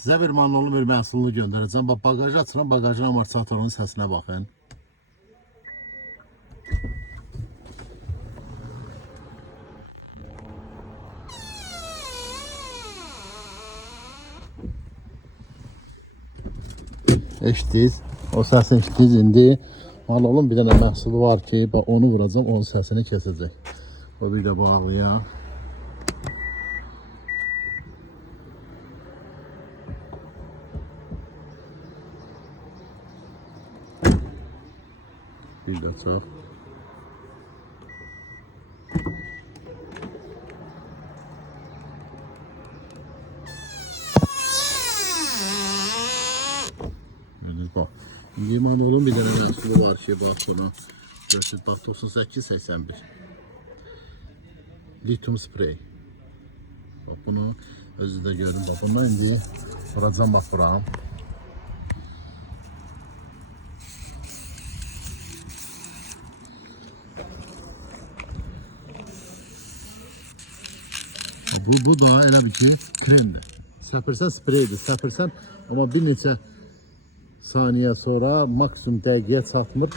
Sizə bir manolu bir məhsulunu göndərəcəm. Bax, bagajı açıram, bagajın amortisatorunun səsinə baxın. Eşitdiniz? O səsini eşitdiniz. İndi manolun bir dənə məhsulu var ki, bax, onu vuracam, onun səsini kesəcək. O bir də bağlayaq. Bir də çox. Bax. İndi manolun bir dənə məhsulu var ki, bax bunu görsün, bax 9881 lityum sprey. Bax bunu özü də görün, bax bundan indi vuracam, bax buram. Bu da elə bir ki kremdir. Səpirsən spreydir, səpirsən, amma bir neçə saniyə sonra maksimum dəqiqəyə çatmır.